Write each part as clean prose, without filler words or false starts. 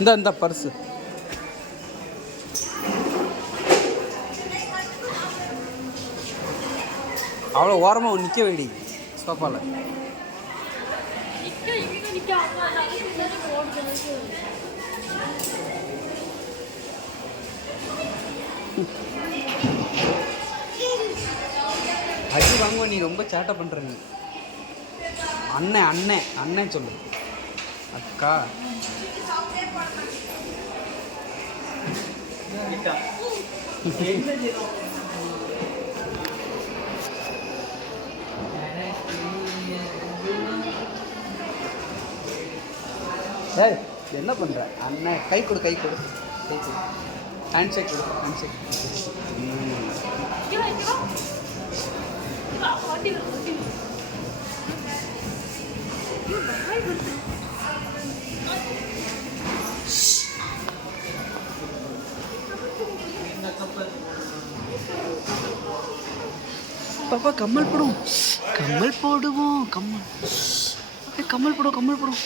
இந்த பர்ஸு அவ்வளோ ஓரமாக நிற்க வேடி சோஃபாவில். அடி வாங்குவ, நீ ரொம்ப சேட்டை பண்ணுற. நீ அண்ணன் அண்ணன் அண்ணன் சொல்லு. அக்கா ஏய் என்ன பண்ணுற? அண்ணன் கை கொடு, கை கொடு, கை கொடு. ஹேண்ட் ஷேக் கொடு, ஹேண்ட் ஷேக். பாப்பா கம்மல் போடும், கம்மல் போடுவோம், கம்மல் கம்மல் போடும், கம்மல் போடும்.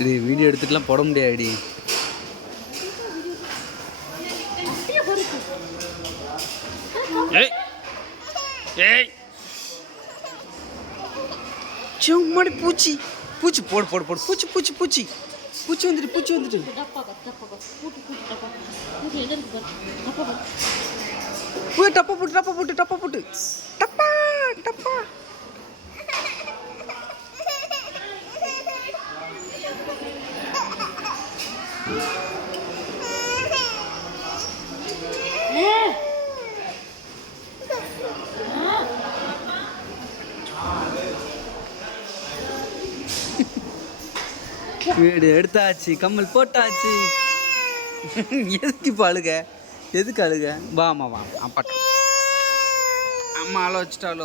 இது வீடியோ எடுத்துட்டுலாம் போட முடியாடி. ஏய் ஏய் சும்மாடி பூச்சி பூச்சி போடு போடு போடு. பூச்சி பூச்சி பூச்சி பூச்சி வந்துட்டு, பூச்சி வந்துட்டு. டப்பா போட்டு, டப்பா போட்டு, டப்பா போட்டு, டப்பா டப்பா. வீடு எடுத்தாச்சு, கம்மல் போட்டாச்சு. எதுக்கு இப்போ அழுக? எதுக்கு அழுக? வாமா வா, அப்பாட்ட அம்மா அழ வச்சுட்டாலோ.